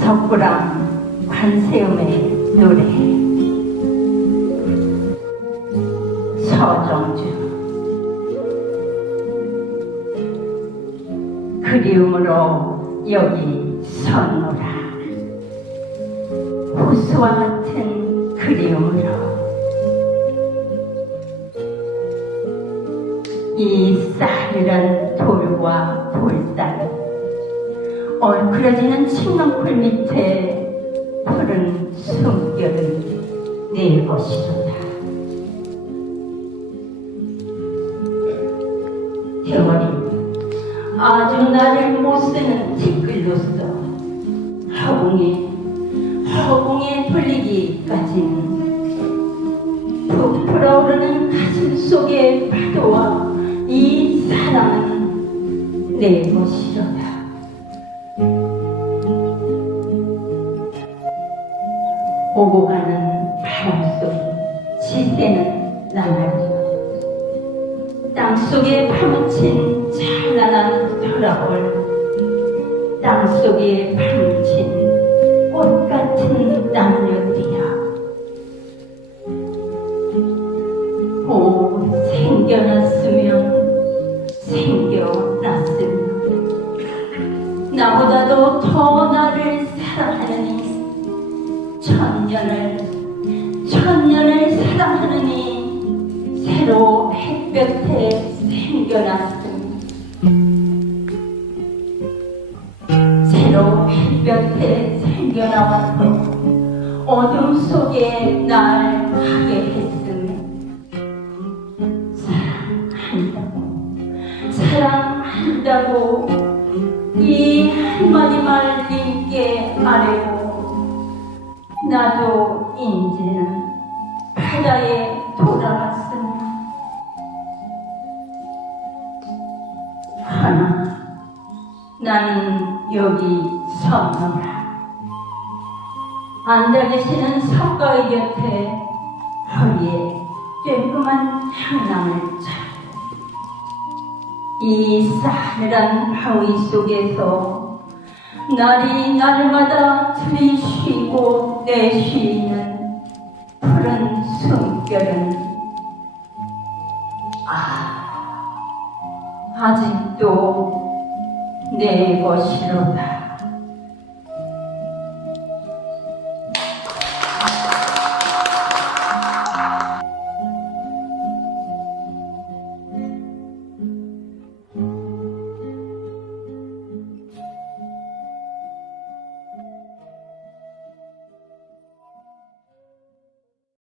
석구랑 관세음의 노래. 서정주. 그리움으로 여기 서노라 호수와 같은 그리움으로 이 싸늘한 돌과 돌산 얼큰해지는 칡렁풀 밑에 푸른 숨결은 내 것이로다. 대원이 아주 나를 못쓰는 티끌로서 허공에 허공에 돌리기까지는 부풀어오르는 가슴 속의 파도와 이 사랑은 내 것이로다. 오고 가는 바람 소리, 지새는 나날이여. 땅속에 파묻힌 찬란한 터라골, 땅속에 파묻힌 꽃같 나보다도 더 나를 사랑하느니, 천년을 천년을 사랑하느니 새로 햇볕에 생겨났음 새로 햇볕에 생겨나와서 어둠 속에 날 가게 했음 사랑한다고 사랑한다고 이 한마디만 님께 아뢰고 나도 이제는 바다에 돌아왔으나 하나 나는 여기 서노라. 앉아 계시는 석가의 곁에 허리에 쬐끔한 향남을 차고 이 싸늘한 바위 속에서 날이 날마다 들이쉬고 내쉬는 푸른 숨결은 아 아직도 내 것이로다.